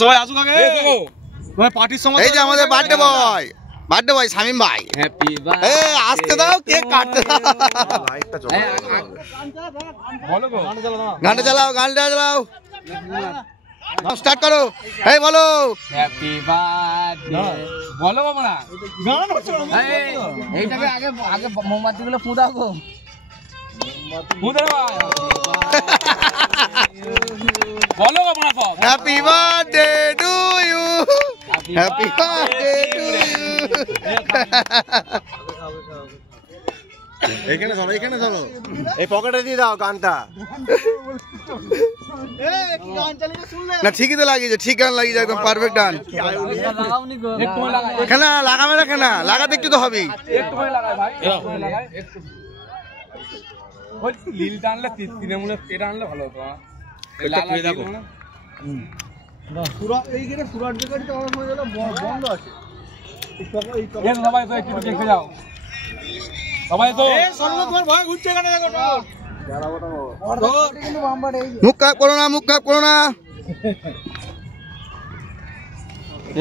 সবাই আসুক আগে ভাই পার্টির সময়। এই যে আমাদের বার্থডে বয় শামিম ভাই। হ্যাপি বার্থডে এই আসতে দাও, কেক কাটতে দাও। বলো গো গানটা চালাও স্টার্ট করো। এই বলো হ্যাপি বার্থডে বলো বাবা। গান হচ্ছে না। এইটাকে আগে আগে মোমবাতিগুলো ফুঁদাও গো। বুঝতে ভাই বলো বাবা সব। Happy birthday to you, happy birthday to you. এইখানে চলো এই পকেটে দিয়ে দাও গানটা। না ঠিকই তো লাগিয়েছে, ঠিক গান লাগিয়েছে, একদম পারফেক্ট গান। লাগাওনি গো। একটু লাগাই কেনা লাগাবে না, কেনা লাগাতে একটু তো হবেই। একটু লাগাই ভাই লাগাই একটু। ওই লীল টানলে তৃণমূলের এটা আনলে ভালো হতো। এটা পেয়ে দেখো পুরো এইখানে পুরার জায়গাটা তো আমার মনে হলো বন্ধ আছে। এই সবাই তো একটু দেখে যাও সবাই তো। এই সর্বত তোমার ভয় ঘুরছে কেন দেখো তো। মুখ কাপ করো না।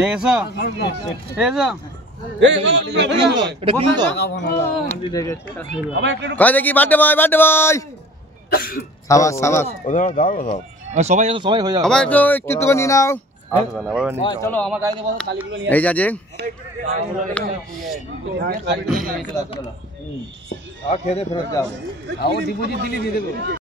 এসো এসো। এটা কিন তো সবাই একটু কয় দেখি বার্থডে বয়। সাবাস ওদের দাও সব। সবাই এসো, সবাই হয়ে যাও। সবাই একটু করে নিয়ে নাও। আসবে না বাবা নিয়ে চলো আমার গাড়িতে বসো, কালিগুলো নিয়ে এই যাচ্ছে চলো। আর খেতে ফেরত যাও। ডিপোজিট দিলি দিয়ে দেবো।